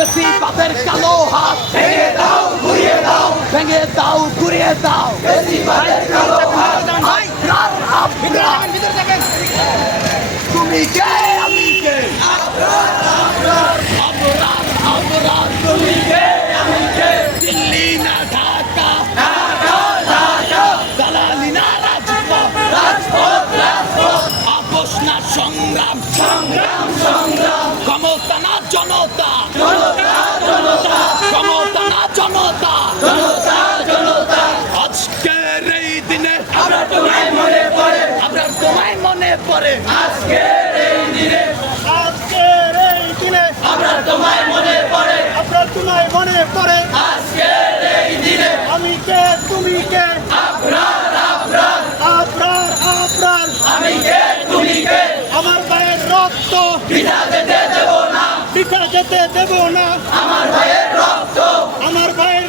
বেশিবাদের কালো হাত ভেঙে দাও ঘুরিয়ে দাও ভেঙে দাও ঘুরিয়ে দাও। বেশিবাদের কালো হাত আবরার, আবরার। তুমি কে আমি কে আবরার আবরার তুমি কে? আমি কে? দিল্লি না ঢাকা? ঢাকা ঢাকা দালালি না রাজপথ রাজপথ রাজপথ? আপোষ না সংগ্রাম? সংগ্রাম সংগ্রাম। ক্ষমতা না জনতা? দিনে আমরা তোমায় মনে পড়ে। আমরা তোমায় মনে পড়ে। আজকে এই দিনে। আজকে এই দিনে। আমরা তোমায় মনে পড়ে। আমরা তোমায় মনে পড়ে। আজকে এই দিনে। আমি কে? তুমি কে? আপনার আপনার আপনার আপনার আমি কে? তুমি কে? আমার ভাইয়ের রক্ত। পিঠা যেতে দেব না। পিঠা যেতে দেব না। আমার ভাইয়ের রক্ত। আমার ভাইয়ের